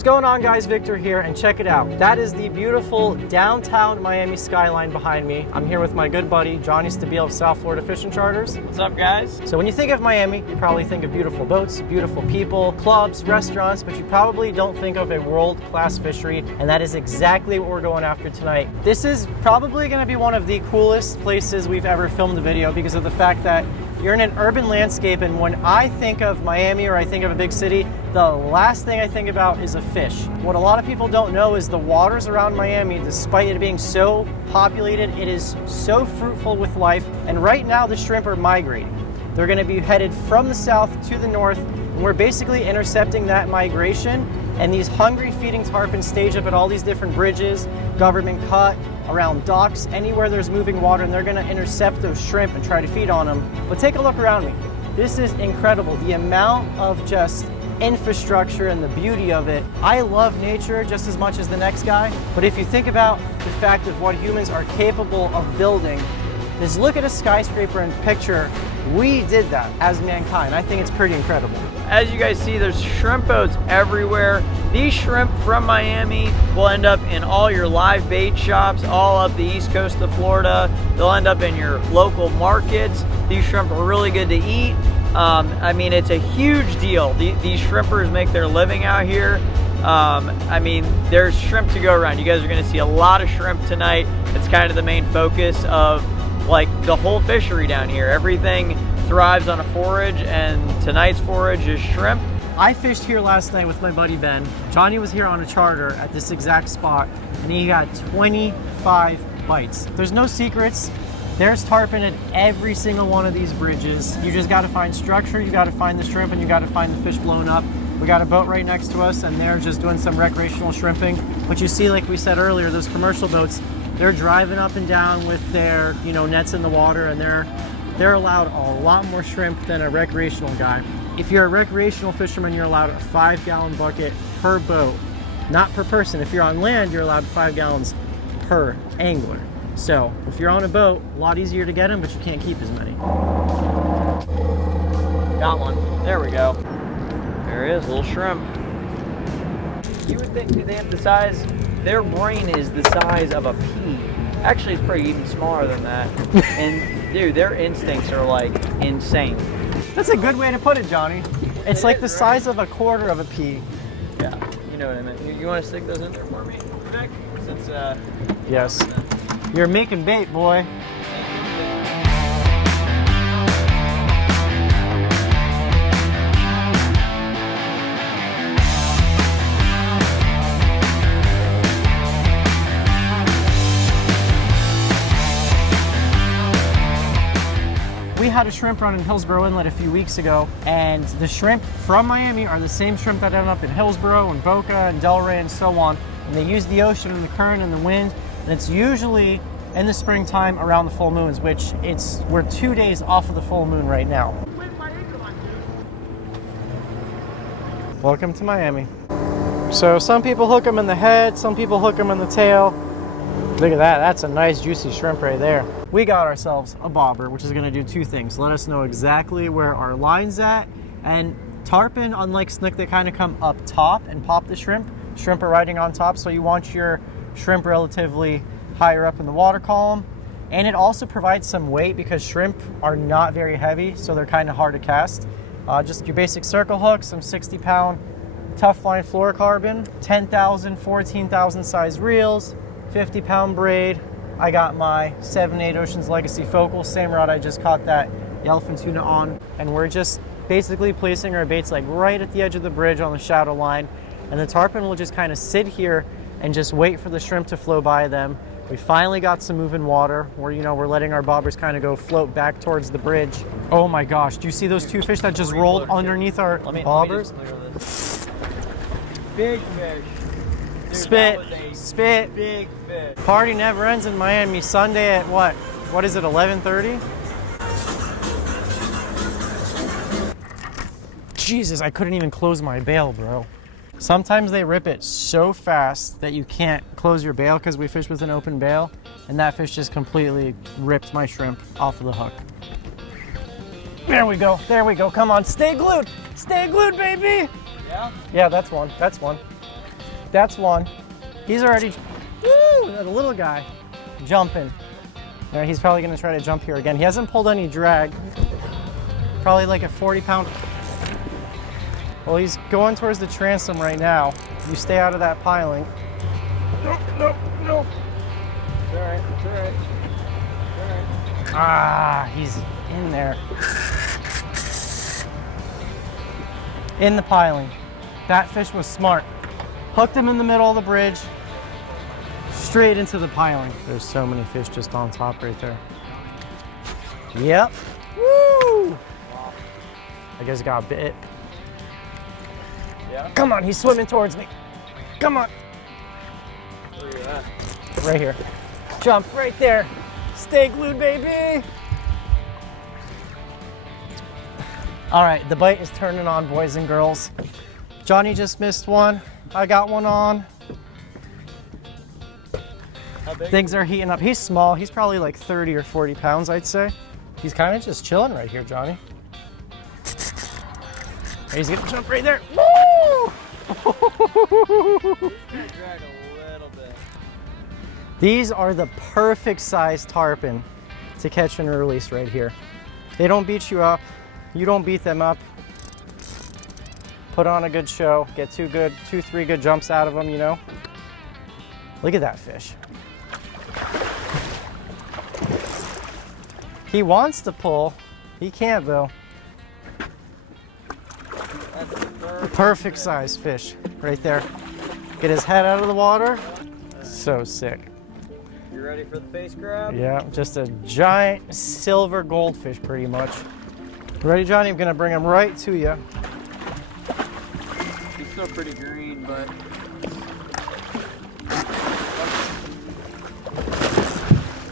What's going on, guys? Victor here, and check it out. That is the beautiful downtown Miami skyline behind me. I'm here with my good buddy, Johnny Stabile of South Florida Fishing Charters. What's up, guys? So when you think of Miami, you probably think of beautiful boats, beautiful people, clubs, restaurants, but you probably don't think of a world-class fishery, and that is exactly what we're going after tonight. This is probably going to be one of the coolest places we've ever filmed a video because of the fact that you're in an urban landscape, and when I think of Miami or I think of a big city, the last thing I think about is a fish. What a lot of people don't know is the waters around Miami, despite it being so populated, it is so fruitful with life, and right now the shrimp are migrating. They're going to be headed from the south to the north, and we're basically intercepting that migration, and these hungry feeding tarpons stage up at all these different bridges, government cut, around docks, anywhere there's moving water, and they're gonna intercept those shrimp and try to feed on them. But take a look around me. This is incredible. The amount of just infrastructure and the beauty of it. I love nature just as much as the next guy, but if you think about the fact of what humans are capable of building, is look at a skyscraper and picture, we did that as mankind. I think it's pretty incredible. As you guys see, there's shrimp boats everywhere. These shrimp from Miami will end up in all your live bait shops all up the east coast of Florida. They'll end up in your local markets. These shrimp are really good to eat. I mean, it's a huge deal. These shrimpers make their living out here. I mean, there's shrimp to go around. You guys are gonna see a lot of shrimp tonight. It's kind of the main focus of like the whole fishery down here. Everything thrives on a forage, and tonight's forage is shrimp. I fished here last night with my buddy Ben. Johnny was here on a charter at this exact spot, and he got 25 bites. There's no secrets. There's tarpon at every single one of these bridges. You just gotta find structure, you gotta find the shrimp, and you gotta find the fish blown up. We got a boat right next to us, and they're just doing some recreational shrimping. But you see, like we said earlier, those commercial boats, they're driving up and down with their, nets in the water, and they're allowed a lot more shrimp than a recreational guy. If you're a recreational fisherman, you're allowed a 5-gallon bucket per boat, not per person. If you're on land, you're allowed 5 gallons per angler. So if you're on a boat, a lot easier to get them, but you can't keep as many. Got one. There we go. There is, little shrimp. You would think that they have the size, their brain is the size of a pea. Actually, it's probably even smaller than that. And dude, their instincts are like insane. That's a good way to put it, Johnny. It's like the size of a quarter of a pea. Yeah, you know what I mean. You want to stick those in there for me, Vic? Since, yes. You're making bait, boy. We had a shrimp run in Hillsborough Inlet a few weeks ago, and the shrimp from Miami are the same shrimp that end up in Hillsborough and Boca and Delray and so on. And they use the ocean and the current and the wind, and it's usually in the springtime around the full moons, which we're 2 days off of the full moon right now. Welcome to Miami. So some people hook them in the head, some people hook them in the tail. Look at that, that's a nice juicy shrimp right there. We got ourselves a bobber, which is gonna do two things. Let us know exactly where our line's at, and tarpon, unlike snook, they kind of come up top and pop the shrimp. Shrimp are riding on top, so you want your shrimp relatively higher up in the water column. And it also provides some weight because shrimp are not very heavy, so they're kind of hard to cast. Just your basic circle hook, some 60-pound tough line fluorocarbon, 10,000, 14,000 size reels, 50-pound braid. I got my 7/8 Ocean's Legacy focal, same rod I just caught that yellowfin tuna on, and we're just basically placing our baits like right at the edge of the bridge on the shadow line, and the tarpon will just kind of sit here and just wait for the shrimp to flow by them. We finally got some moving water where, we're letting our bobbers kind of go float back towards the bridge. Oh my gosh, do you see those two fish that just rolled underneath our bobbers? Big fish. Dude, Spit. Big fish. Party never ends in Miami. Sunday at what? What is it, 11:30? Jesus, I couldn't even close my bail, bro. Sometimes they rip it so fast that you can't close your bail because we fish with an open bail, and that fish just completely ripped my shrimp off of the hook. There we go, come on, stay glued, baby! Yeah? Yeah, that's one. That's one. He's already, woo, the little guy, jumping. Yeah, he's probably gonna try to jump here again. He hasn't pulled any drag. Probably like a 40-pound. Well, he's going towards the transom right now. You stay out of that piling. No. It's all right, it's all right. It's all right. Ah, he's in there. In the piling. That fish was smart. Hooked him in the middle of the bridge, straight into the piling. There's so many fish just on top right there. Yep. Woo! I guess got bit. Yeah? Come on, he's swimming towards me. Come on. Where you at? Right here. Jump right there. Stay glued, baby. All right, the bite is turning on, boys and girls. Johnny just missed one. I got one on. How big? Things are heating up. He's small. He's probably like 30 or 40 pounds, I'd say. He's kind of just chilling right here, Johnny. He's gonna jump right there. Woo! Drag a little bit. These are the perfect size tarpon to catch and release right here. They don't beat you up. You don't beat them up. Put on a good show. Get two, three good jumps out of them, you know? Look at that fish. He wants to pull. He can't though. Perfect size fish right there. Get his head out of the water. So sick. You ready for the face grab? Yeah, just a giant silver goldfish pretty much. Ready, Johnny? I'm gonna bring him right to you. He's still pretty green, but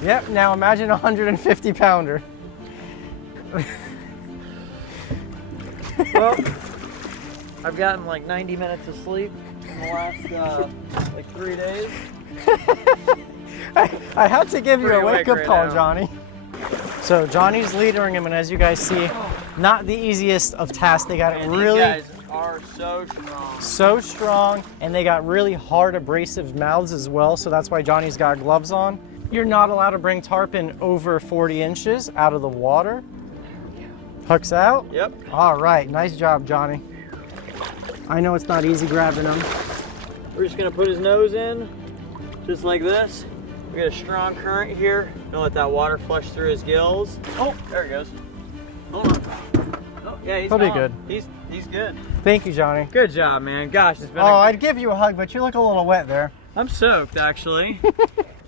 Yep, now imagine a 150 pounder. well, I've gotten like 90 minutes of sleep in the last like 3 days. I had to give you a Pretty wake-up awake right call, now. Johnny. So Johnny's leadering him, and as you guys see, not the easiest of tasks. They got it And really these guys are so strong. so strong, and they got really hard abrasive mouths as well, so that's why Johnny's got gloves on. You're not allowed to bring tarpon over 40 inches out of the water. Hooks out? Yep. All right, nice job, Johnny. I know it's not easy grabbing them. We're just gonna put his nose in, just like this. We got a strong current here. Don't let that water flush through his gills. Oh, there he goes. Hold on. Oh, yeah, he's He'll be gone. good. He's good. Thank you, Johnny. Good job, man. Gosh, it's been Oh, I'd give you a hug, but you look a little wet there. I'm soaked, actually.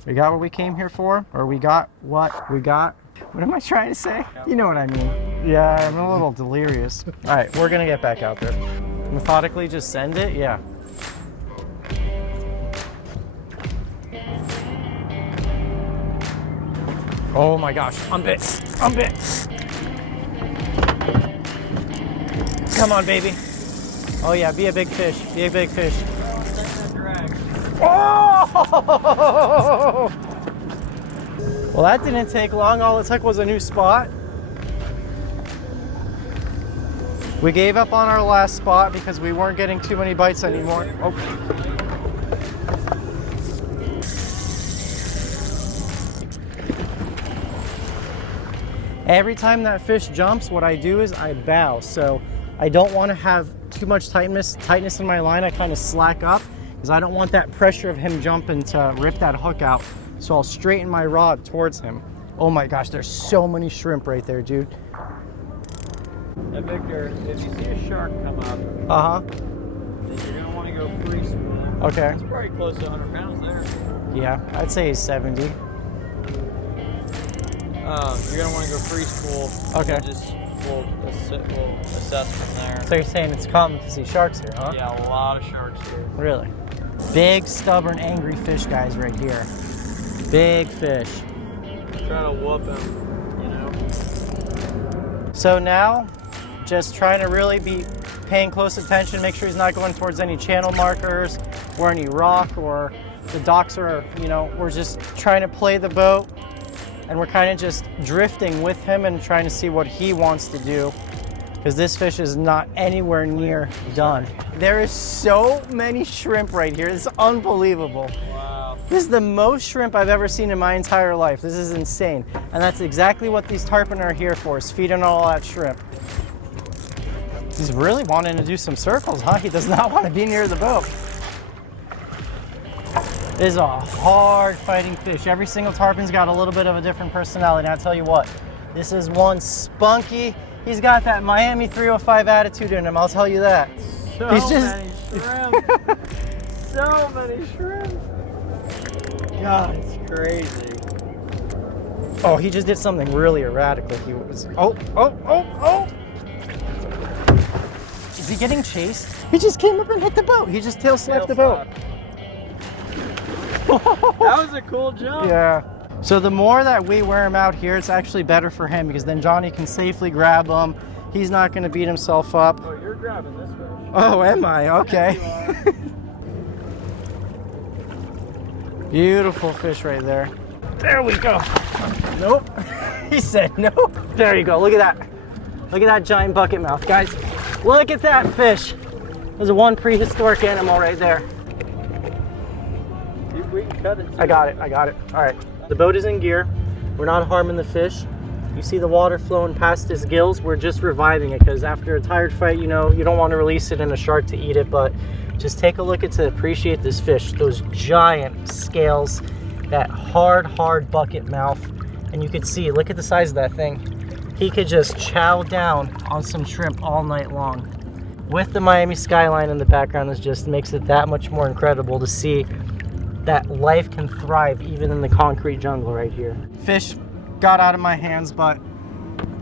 We got what we came here for, or we got what we got. What am I trying to say? You know what I mean. Yeah, I'm a little delirious. All right, we're gonna get back out there. Methodically just send it, yeah. Oh my gosh, I'm bit. Come on, baby. Oh yeah, be a big fish, be a big fish. Oh! Well, that didn't take long. All it took was a new spot. We gave up on our last spot because we weren't getting too many bites anymore. Oh. Every time that fish jumps, what I do is I bow. So I don't want to have too much tightness in my line. I kind of slack up because I don't want that pressure of him jumping to rip that hook out. So I'll straighten my rod towards him. Oh my gosh, there's so many shrimp right there, dude. Now, Victor, if you see a shark come up, then you're gonna want to go free spool. Okay. It's probably close to 100 pounds there. Yeah, I'd say he's 70. You're gonna want to go free spool. Okay. And just we'll assess from there. So you're saying it's common to see sharks here, huh? Yeah, a lot of sharks here. Really? Big, stubborn, angry fish guys right here. Big fish. Try to whoop him, you know. So now, just trying to really be paying close attention, make sure he's not going towards any channel markers or any rock, or the docks are, you know, we're just trying to play the boat, and we're kind of just drifting with him and trying to see what he wants to do. because this fish is not anywhere near done. There is so many shrimp right here. It's unbelievable. Wow. This is the most shrimp I've ever seen in my entire life. This is insane. And that's exactly what these tarpon are here for, is feeding all that shrimp. He's really wanting to do some circles, huh? He does not want to be near the boat. This is a hard fighting fish. Every single tarpon's got a little bit of a different personality. And I'll tell you what, this is one spunky. He's got that Miami 305 attitude in him, I'll tell you that. Many shrimp. So many shrimp. God, it's crazy. Oh, he just did something really erratic. Like he was, oh. Is he getting chased? He just came up and hit the boat. He just tail slapped the boat. That was a cool jump. Yeah. So the more that we wear him out here, it's actually better for him, because then Johnny can safely grab him. He's not going to beat himself up. Oh, you're grabbing this fish. Oh, am I? Okay. Beautiful fish right there. There we go. Nope. He said nope. There you go. Look at that. Look at that giant bucket mouth. Guys, look at that fish. There's one prehistoric animal right there. We can cut it. I got it. All right. The boat is in gear. We're not harming the fish. You see the water flowing past his gills. We're just reviving it, because after a tired fight, you know, you don't want to release it in a shark to eat it, but just take a look at to appreciate this fish. Those giant scales, that hard bucket mouth. And you could see, look at the size of that thing. He could just chow down on some shrimp all night long. With the Miami skyline in the background, it just makes it that much more incredible to see that life can thrive even in the concrete jungle right here. Fish got out of my hands, but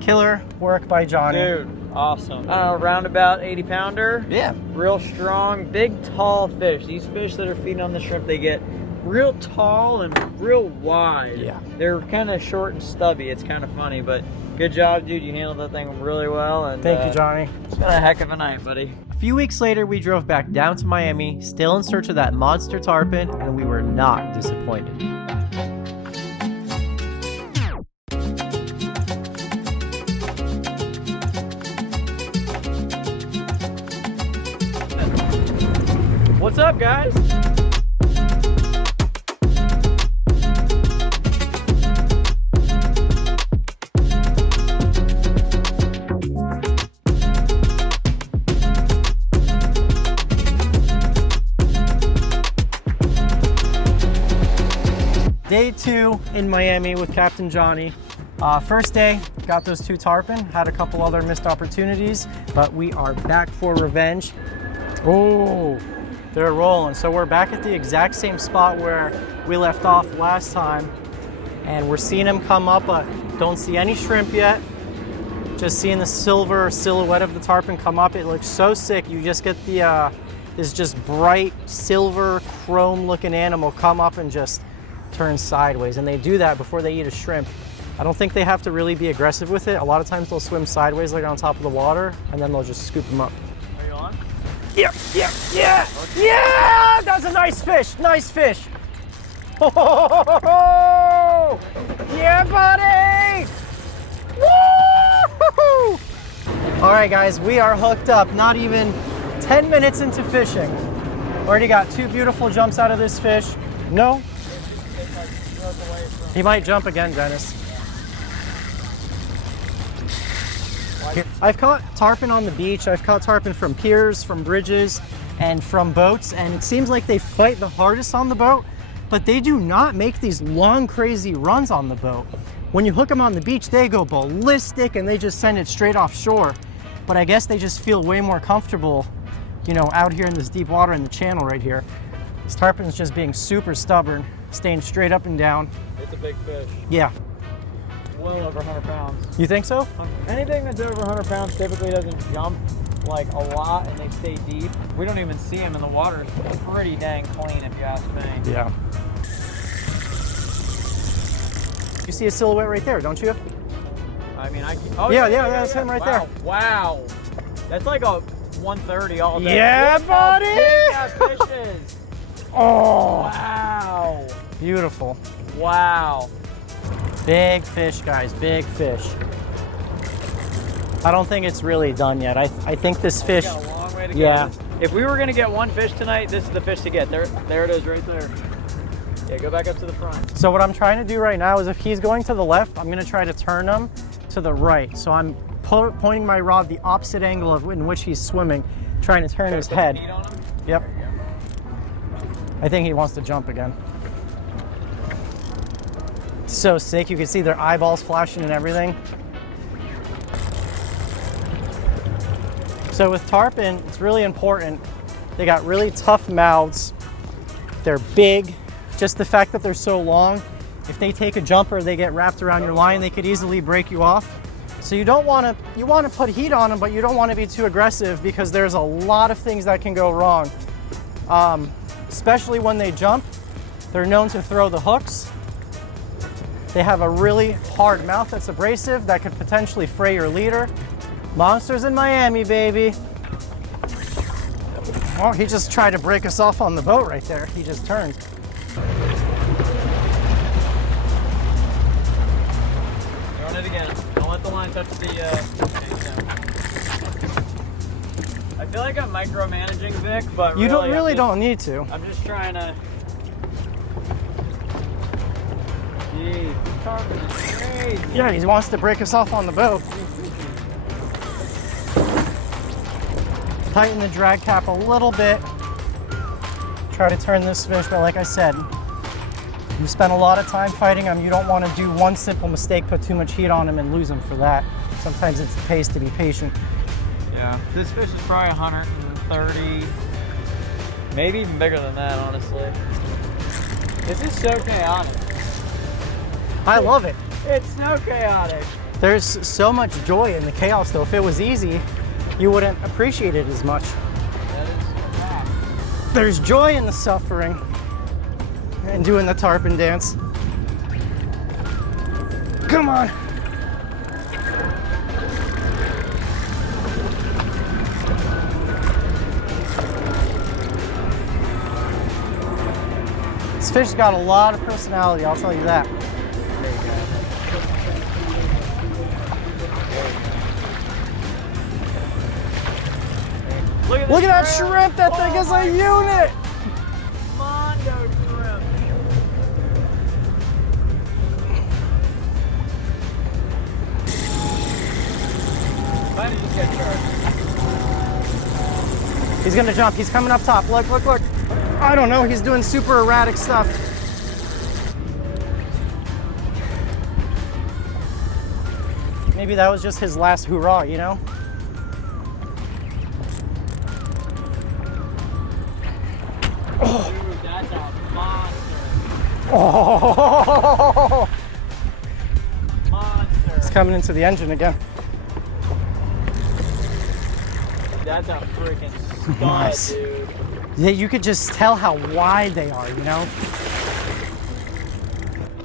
killer work by Johnny. Dude, awesome. Around about 80 pounder. Yeah. Real strong, big, tall fish. These fish that are feeding on the shrimp, they get real tall and real wide. Yeah. They're kind of short and stubby. It's kind of funny, but good job, dude. You handled that thing really well. And Thank you, Johnny. It's been a heck of a night, buddy. A few weeks later, we drove back down to Miami, still in search of that monster tarpon, and we were not disappointed. What's up, guys? Day 2 in Miami with Captain Johnny. First day, got those 2 tarpon, had a couple other missed opportunities, but we are back for revenge. Oh, they're rolling. So we're back at the exact same spot where we left off last time, and we're seeing them come up, but don't see any shrimp yet. Just seeing the silver silhouette of the tarpon come up. It looks so sick. You just get the this just bright silver chrome looking animal come up and just turn sideways, and they do that before they eat a shrimp. I don't think they have to really be aggressive with it. A lot of times they'll swim sideways like on top of the water, and then they'll just scoop them up. Are you on? Yeah! That's a nice fish, Oh, yeah, buddy! Woo! All right, guys, we are hooked up. Not even 10 minutes into fishing. Already got 2 beautiful jumps out of this fish. No. He might jump again, Dennis. I've caught tarpon on the beach. I've caught tarpon from piers, from bridges, and from boats, and it seems like they fight the hardest on the boat, but they do not make these long, crazy runs on the boat. When you hook them on the beach, they go ballistic and they just send it straight offshore. But I guess they just feel way more comfortable, you know, out here in this deep water in the channel right here. This tarpon's just being super stubborn, staying straight up and down. It's a big fish. Yeah. Well over 100 pounds. You think so? Anything that's over 100 pounds typically doesn't jump like a lot, and they stay deep. We don't even see them in the water. It's pretty dang clean, if you ask me. Yeah. You see a silhouette right there, don't you? I mean, I can. Oh, yeah, that's him right there. Wow. That's like a 130 all day. Yeah, Look buddy! how big that fish is. Oh, Wow. beautiful. Wow. Big fish, guys, big fish. I don't think it's really done yet. I think this fish, Got a long way to go. yeah. If we were gonna get one fish tonight, this is the fish to get. There it is right there. Yeah, go back up to the front. So what I'm trying to do right now is if he's going to the left, I'm gonna try to turn him to the right. So I'm pointing my rod the opposite angle of in which he's swimming, trying to turn his head. Feet on him? Yep. I think he wants to jump again. So sick, you can see their eyeballs flashing and everything. So with tarpon, it's really important. They got really tough mouths. They're big. Just the fact that they're so long, if they take a jump or they get wrapped around your line, they could easily break you off. So you want to put heat on them, but you don't want to be too aggressive because there's a lot of things that can go wrong. Especially when they jump, they're known to throw the hooks. They have a really hard mouth that's abrasive that could potentially fray your leader. Monsters in Miami, baby. Oh, he just tried to break us off on the boat right there. He just turned. Throwing it again. Don't let the line touch the I feel like I'm micromanaging Vic, but You really don't need to. I'm just trying to. Jeez, tarpon is crazy. Yeah, he wants to break us off on the boat. Tighten the drag cap a little bit. Try to turn this fish, but like I said, you spend a lot of time fighting him. You don't want to do one simple mistake, put too much heat on him and lose him for that. Sometimes it's the pace to be patient. Yeah, this fish is probably 130, maybe even bigger than that, honestly. This is so chaotic. I love it. It's so chaotic. There's so much joy in the chaos though. If it was easy, you wouldn't appreciate it as much. That is a fact. There's joy in the suffering and doing the tarpon dance. Come on. This fish's got a lot of personality, I'll tell you that. There you go. Look at that shrimp, that thing is a unit! Mondo shrimp. Why did you get charged? He's gonna jump, he's coming up top, look, look, look. I don't know, he's doing super erratic stuff. Maybe that was just his last hurrah, you know? Oh. Dude, that's a monster. Oh! Monster. It's coming into the engine again. That's a freaking stud, Nice. dude. Yeah, you could just tell how wide they are, you know?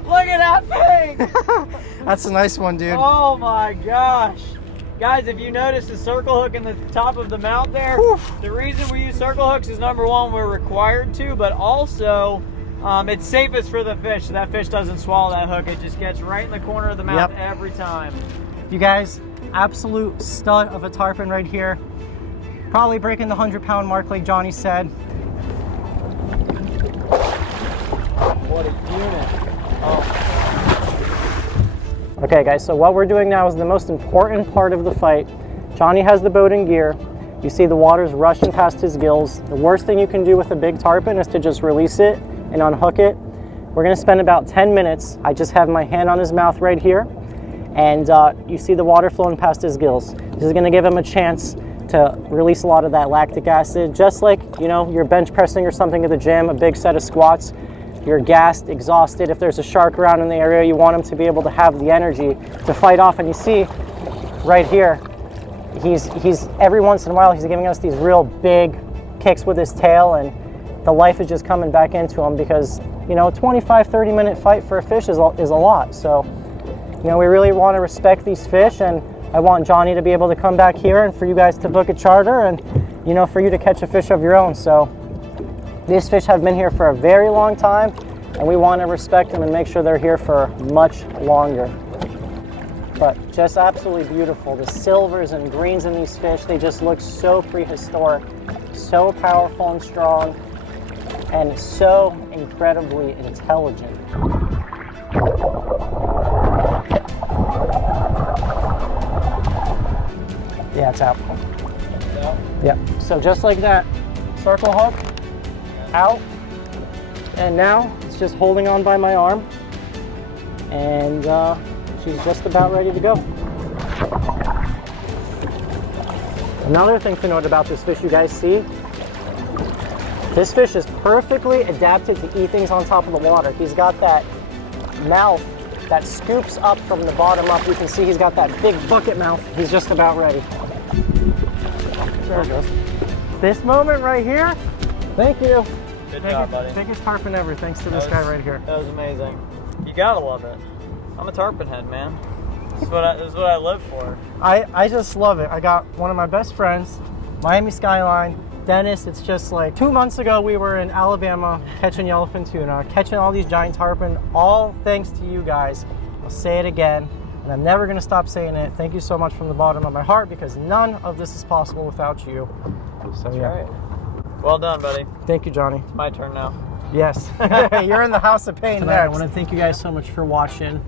Look at that thing! That's a nice one, dude. Oh my gosh. Guys, if you notice the circle hook in the top of the mount there, Whew. the reason we use circle hooks is number one, we're required to, but also it's safest for the fish, so that fish doesn't swallow that hook. It just gets right in the corner of the mouth every time. You guys, absolute stud of a tarpon right here. Probably breaking the 100-pound mark like Johnny said. What a unit. Oh. Okay guys, so what we're doing now is the most important part of the fight. Johnny has the boat in gear. You see the water's rushing past his gills. The worst thing you can do with a big tarpon is to just release it and unhook it. We're gonna spend about 10 minutes. I just have my hand on his mouth right here, and you see the water flowing past his gills. This is gonna give him a chance to release a lot of that lactic acid, just like, you know, you're bench pressing or something at the gym, a big set of squats. You're gassed, exhausted. If there's a shark around in the area, you want him to be able to have the energy to fight off. And you see right here, he's every once in a while, he's giving us these real big kicks with his tail, and the life is just coming back into him because, you know, a 25, 30-minute fight for a fish is a lot. So, you know, we really want to respect these fish, and I want Johnny to be able to come back here and for you guys to book a charter and, you know, for you to catch a fish of your own. So these fish have been here for a very long time, and we want to respect them and make sure they're here for much longer. But just absolutely beautiful. The silvers and greens in these fish, they just look so prehistoric, so powerful and strong, and so incredibly intelligent. Yeah, it's out. Yeah, so just like that, circle hook, out, and now it's just holding on by my arm, and she's just about ready to go. Another thing to note about this fish, you guys see, this fish is perfectly adapted to eat things on top of the water. He's got that mouth that scoops up from the bottom up. You can see he's got that big bucket mouth. He's just about ready. There it goes. This moment right here, thank you. Good job, buddy. Biggest tarpon ever, thanks to this guy right here. That was amazing. You gotta love it. I'm a tarpon head, man. This is what I live for. I just love it. I got one of my best friends, Miami Skyline, Dennis. It's just like 2 months ago we were in Alabama catching yellowfin tuna, catching all these giant tarpon, all thanks to you guys. I'll say it again, and I'm never gonna stop saying it. Thank you so much from the bottom of my heart, because none of this is possible without you. So That's yeah. right. Well done, buddy. Thank you, Johnny. It's my turn now. Yes, you're in the house of pain next. I want to thank you guys so much for watching,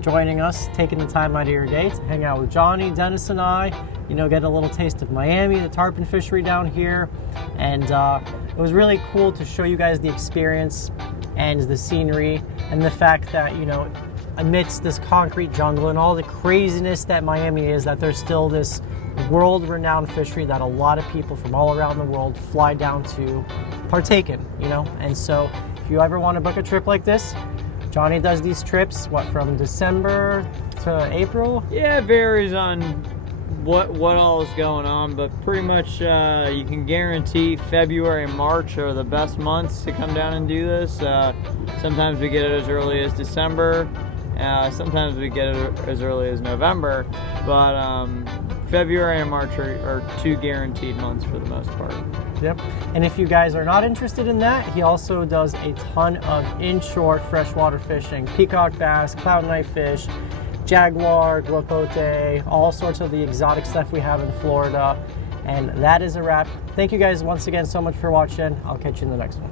joining us, taking the time out of your day to hang out with Johnny, Dennis, and I. You know, get a little taste of Miami, the tarpon fishery down here, and it was really cool to show you guys the experience and the scenery and the fact that, you know, amidst this concrete jungle and all the craziness that Miami is, that there's still this world-renowned fishery that a lot of people from all around the world fly down to partake in, you know. And so if you ever want to book a trip like this, Johnny does these trips, what, from December to April? Yeah, it varies on what all is going on, but pretty much you can guarantee February and March are the best months to come down and do this. Sometimes we get it as early as December, sometimes we get it as early as November, but February and March are two guaranteed months for the most part. Yep. And if you guys are not interested in that, he also does a ton of inshore freshwater fishing, peacock bass, cloud knifefish, jaguar, guapote, all sorts of the exotic stuff we have in Florida. And that is a wrap. Thank you guys once again so much for watching. I'll catch you in the next one.